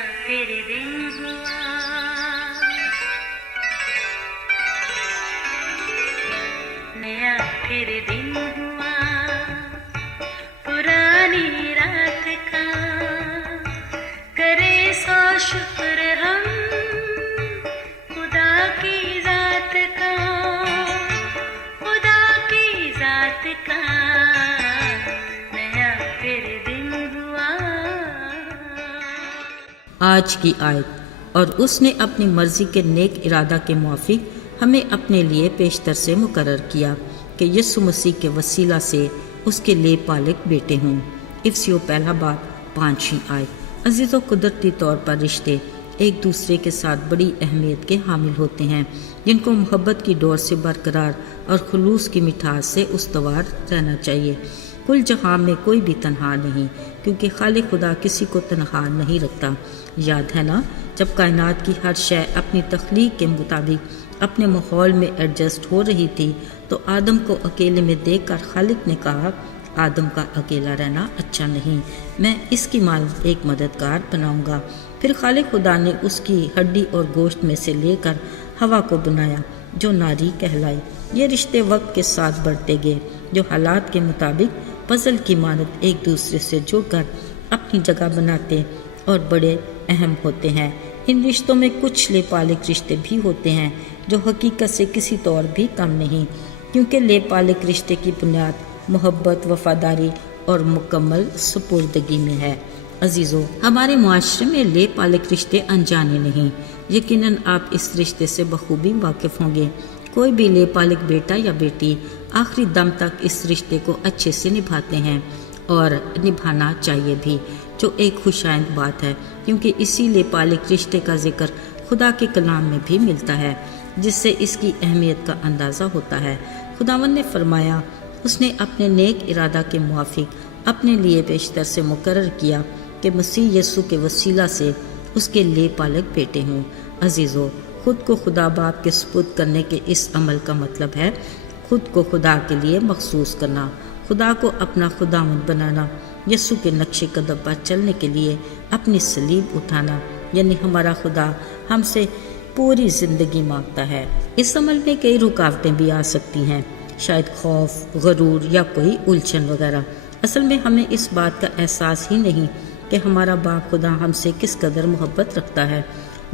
फिर दिन हुआ, नया फिर दिन हुआ, पुरानी रात का करे सो शुक्र हम खुदा की जात का, खुदा की जात का नया फिर दिन हुआ। आज की आयत, और उसने अपनी मर्जी के नेक इरादा के मुआफिक हमें अपने लिए पेशतर से मुकर्रर किया कि यीशु मसीह के वसीला से उसके लिए पालक बेटे हों। इफ्सियों पहला बाब 5वीं आयत। अजीज़ों, कुदरती तौर पर रिश्ते एक दूसरे के साथ बड़ी अहमियत के हामिल होते हैं, जिनको मोहब्बत की डोर से बरकरार और खुलूस की मिठास से उस्तवार रहना चाहिए। कुल जहां में कोई भी तन्हा नहीं, क्योंकि खालिक खुदा किसी को तन्हा नहीं रखता। याद है ना, जब कायनात की हर शय अपनी तख्लीक के मुताबिक अपने माहौल में एडजस्ट हो रही थी, तो आदम को अकेले में देखकर खालिक ने कहा, आदम का अकेला रहना अच्छा नहीं, मैं इसकी मानद एक मददगार बनाऊंगा। फिर खालिक खुदा ने उसकी हड्डी और गोश्त में से लेकर हवा को बनाया, जो नारी कहलाई। ये रिश्ते वक्त के साथ बढ़ते गए, जो हालात के मुताबिक पजल की मानद एक दूसरे से जुड़कर अपनी जगह बनाते और बड़े अहम होते हैं। इन रिश्तों में कुछ लेपालिक रिश्ते भी होते हैं जो हकीकत से किसी तौर भी कम नहीं, क्योंकि लेपालिक रिश्ते की बुनियाद मोहब्बत, वफादारी और मुकम्मल सुपुर्दगी में है। अजीज़ों, हमारे मुआशरे में लेपालिक रिश्ते अनजाने नहीं। यकीनन आप इस रिश्ते से बखूबी वाकिफ़ होंगे। कोई भी लेपालिक बेटा या बेटी आखिरी दम तक इस रिश्ते को अच्छे से निभाते हैं, और निभाना चाहिए भी, जो एक खुशाइंद बात है, क्योंकि इसी लेपालिक रिश्ते का जिक्र खुदा के कलाम में भी मिलता है, जिससे इसकी अहमियत का अंदाज़ा होता है। खुदावंद ने फरमाया, उसने अपने नेक इरादा के मुआफिक अपने लिए पेशतर से मुकर्रर किया कि मसीह यीशु के वसीला से उसके लेपालिक बेटे हों। अजीज़ों, खुद को खुदा बाप के सुपुर्द करने के इस अमल का मतलब है खुद को खुदा के लिए मखसूस करना, खुदा को अपना खुदावंद बनाना, यीशु के नक्शे कदम पर चलने के लिए अपनी सलीब उठाना, यानी हमारा खुदा हमसे पूरी ज़िंदगी मांगता है। इस अमल में कई रुकावटें भी आ सकती हैं, शायद खौफ, गरूर या कोई उलझन वगैरह। असल में हमें इस बात का एहसास ही नहीं कि हमारा बाप खुदा हमसे किस कदर मोहब्बत रखता है,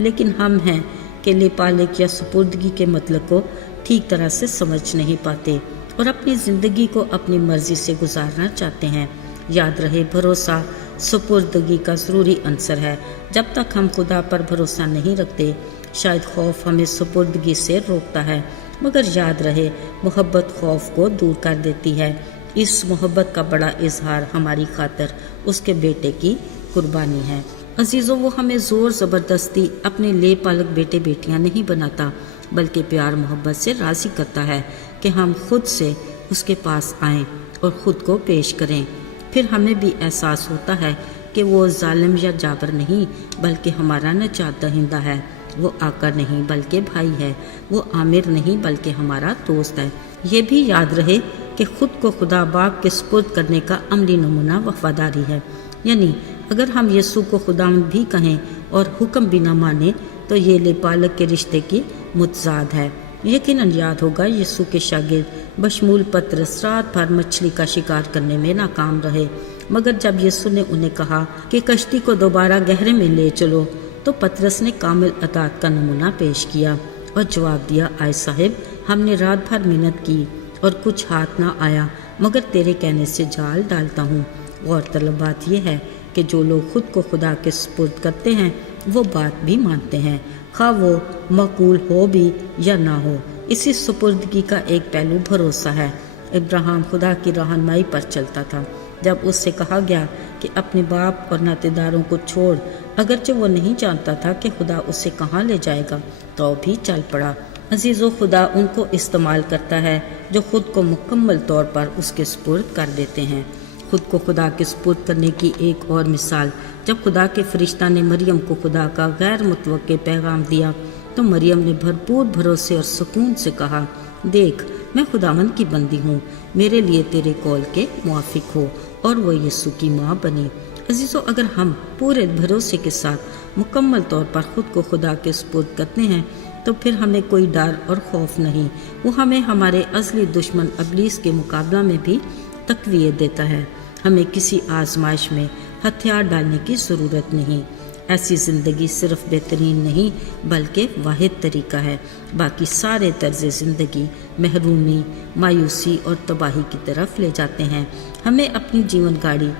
लेकिन हम हैं कि लेपालिक या सुपुर्दगी के मतलब को ठीक तरह से समझ नहीं पाते और अपनी ज़िंदगी को अपनी मर्जी से गुजारना चाहते हैं। याद रहे, भरोसा सुपुर्दगी का ज़रूरी अंसर है। जब तक हम खुदा पर भरोसा नहीं रखते, शायद खौफ हमें सुपुर्दगी से रोकता है, मगर याद रहे, मोहब्बत खौफ को दूर कर देती है। इस मोहब्बत का बड़ा इजहार हमारी खातिर उसके बेटे की कुर्बानी है। अजीज़ों, वो हमें ज़ोर ज़बरदस्ती अपने लेपालक बेटे बेटियां नहीं बनाता, बल्कि प्यार मोहब्बत से राज़ी करता है कि हम खुद से उसके पास आएं और ख़ुद को पेश करें। फिर हमें भी एहसास होता है कि वो जालिम या जाबर नहीं, बल्कि हमारा निजात दहिंदा है। वो आका नहीं बल्कि भाई है, वो आमिर नहीं बल्कि हमारा दोस्त है। ये भी याद रहे कि खुद को खुदा बाप के सुपुर्द करने का अमली नमूना वफादारी है। यानी अगर हम यीशु को खुदावंद भी कहें और हुक्म भी न माने, तो ये लेपालक के रिश्ते की मुतजाद है। यकीनन याद होगा, यीशु के शागिर्द बशमूल पतरस रात भर मछली का शिकार करने में नाकाम रहे, मगर जब यीशु ने उन्हें कहा कि कश्ती को दोबारा गहरे में ले चलो, तो पतरस ने कामिल अतात का नमूना पेश किया और जवाब दिया, आए साहिब, हमने रात भर मेहनत की और कुछ हाथ ना आया, मगर तेरे कहने से जाल डालता हूँ। गौरतलब बात यह है कि जो लोग खुद को खुदा के सुपुर्द करते हैं, वो बात भी मानते हैं, खा वो मकबूल हो भी या ना हो। इसी सुपुर्दगी का एक पहलू भरोसा है। इब्राहिम खुदा की रहनुमाई पर चलता था। जब उससे कहा गया कि अपने बाप और नातेदारों को छोड़, अगरचे वो नहीं जानता था कि खुदा उसे कहाँ ले जाएगा, तो भी चल पड़ा। अजीज़ों, खुदा उनको इस्तेमाल करता है जो खुद को मुकम्मल तौर पर उसके सुपुर्द कर देते हैं। खुद को खुदा के सुपुर्द करने की एक और मिसाल, जब खुदा के फरिश्ता ने मरियम को खुदा का गैर मुतवक्के पैगाम दिया, तो मरियम ने भरपूर भरोसे और सुकून से कहा, देख, मैं खुदावंद की बंदी हूँ, मेरे लिए तेरे कौल के मुआफिक हो। और वो यीशु की माँ बनी। अजीज़ों, अगर हम पूरे भरोसे के साथ मुकम्मल तौर पर ख़ुद को खुदा के सुपुर्द करते हैं तो फिर हमें कोई डर और खौफ नहीं। वो हमें हमारे असली दुश्मन इब्लीस के मुकाबला में भी तक़वियत देता है। हमें किसी आजमाइश में हथियार डालने की ज़रूरत नहीं। ऐसी ज़िंदगी सिर्फ़ बेहतरीन नहीं बल्कि वाहिद तरीका है। बाकी सारे तर्ज़ ज़िंदगी महरूमी, मायूसी और तबाही की तरफ ले जाते हैं। हमें अपनी जीवन गाड़ी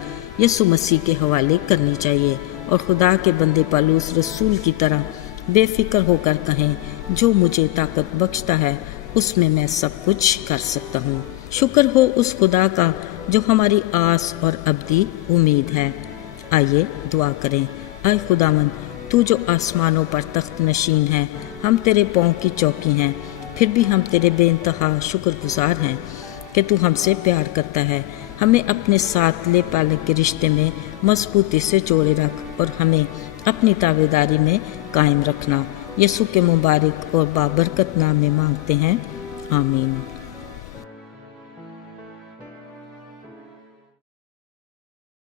यीशु मसीह के हवाले करनी चाहिए और खुदा के बंदे पौलुस रसूल की तरह बेफिक्र होकर कहें, जो मुझे ताकत बख्शता है उसमें मैं सब कुछ कर सकता हूँ। शुक्र हो उस खुदा का जो हमारी आस और अबदी उम्मीद है। आइए दुआ करें। आए खुदावन, तू जो आसमानों पर तख्त नशीन है, हम तेरे पाँव की चौकी हैं, फिर भी हम तेरे बेइंतहा शुक्रगुजार हैं कि तू हमसे प्यार करता है। हमें अपने साथ ले पालक के रिश्ते में मजबूती से जोड़े रख और हमें अपनी ताबेदारी में कायम रखना। यीशु के मुबारक और बाबरकत नाम में मांगते हैं, आमीन।